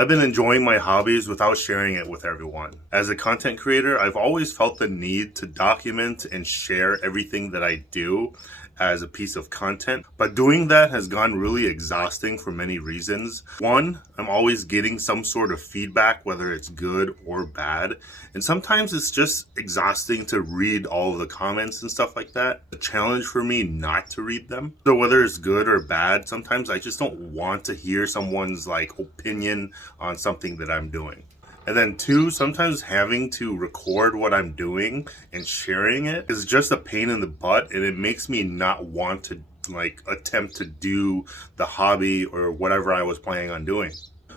I've been enjoying my hobbies without sharing it with everyone. As a content creator, I've always felt the need to document and share everything that I do as a piece of content, but doing that has gone really exhausting for many reasons. One, I'm always getting some sort of feedback, whether it's good or bad, and sometimes it's just exhausting to read all of the comments and stuff like that. A challenge for me not to read them. So whether it's good or bad, sometimes I just don't want to hear someone's opinion on something that I'm doing. And then two, sometimes having to record what I'm doing and sharing it is just a pain in the butt, and it makes me not want to attempt to do the hobby or whatever I was planning on doing.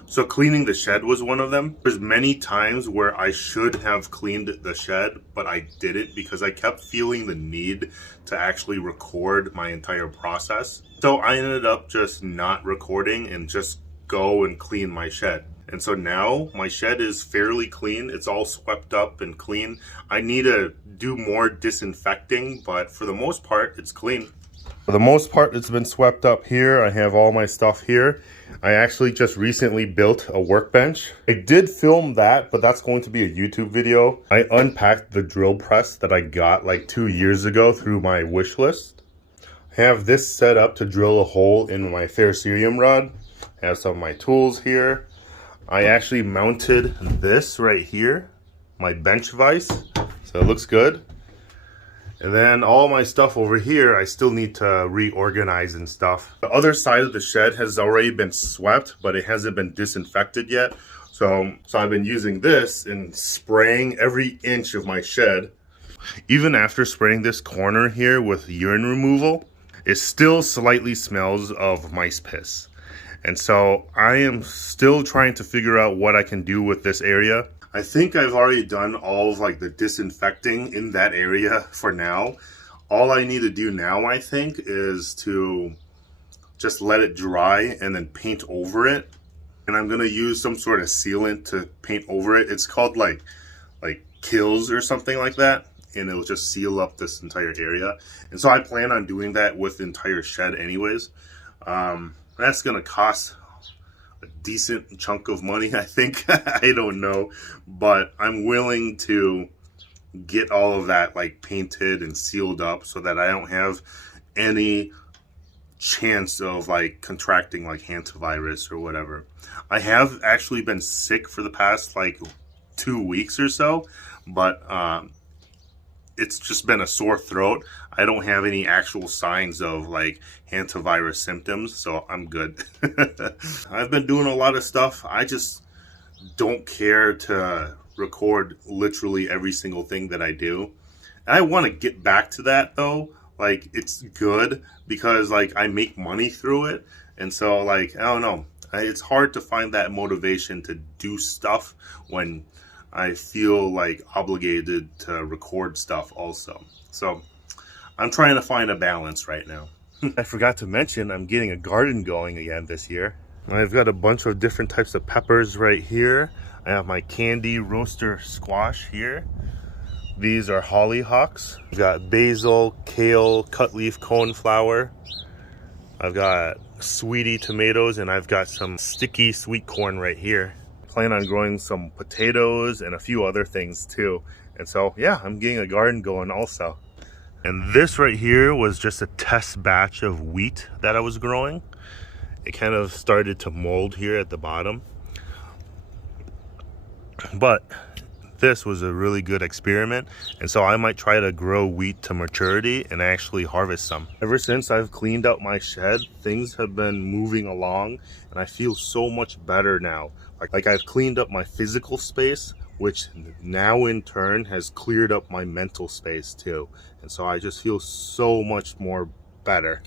So cleaning the shed was one of them. There's many times where I should have cleaned the shed, but I didn't because I kept feeling the need to actually record my entire process. So I ended up just not recording and just go and clean my shed. And so now my shed is fairly clean. It's all swept up and clean. I need to do more disinfecting, but for the most part, it's clean. For the most part, it's been swept up here. I have all my stuff here. I actually just recently built a workbench. I did film that, but that's going to be a YouTube video. I unpacked the drill press that I got like 2 years ago through my wish list. I have this set up to drill a hole in my ferrocerium rod. I have some of my tools here. I actually mounted this right here, my bench vise, so it looks good. And then all my stuff over here, I still need to reorganize and stuff. The other side of the shed has already been swept, but it hasn't been disinfected yet. So I've been using this and spraying every inch of my shed. Even after spraying this corner here with urine removal, it still slightly smells of mice piss. And so I am still trying to figure out what I can do with this area. I think I've already done all of the disinfecting in that area for now. All I need to do now, I think, is to just let it dry and then paint over it. And I'm gonna use some sort of sealant to paint over it. It's called like Kills or something like that. And it'll just seal up this entire area. And so I plan on doing that with the entire shed anyways. That's gonna cost a decent chunk of money, I think. I don't know, but I'm willing to get all of that painted and sealed up so that I don't have any chance of contracting hantavirus or whatever. I have actually been sick for the past 2 weeks or so, but it's just been a sore throat. I don't have any actual signs of hantavirus symptoms, so I'm good. I've been doing a lot of stuff. I just don't care to record literally every single thing that I do. And I want to get back to that though. It's good because I make money through it. And so I don't know. It's hard to find that motivation to do stuff when I feel obligated to record stuff also. So I'm trying to find a balance right now. I forgot to mention I'm getting a garden going again this year. I've got a bunch of different types of peppers right here. I have my candy roaster squash here. These are hollyhocks. I've got basil, kale, cut leaf coneflower. I've got sweetie tomatoes, and I've got some sticky sweet corn right here. Plan on growing some potatoes and a few other things too. And so yeah, I'm getting a garden going also. And this right here was just a test batch of wheat that I was growing. It kind of started to mold here at the bottom, but this was a really good experiment, and so I might try to grow wheat to maturity and actually harvest some. Ever since I've cleaned out my shed, things have been moving along, and I feel so much better now. I've cleaned up my physical space, which now in turn has cleared up my mental space too. And so I just feel so much more better.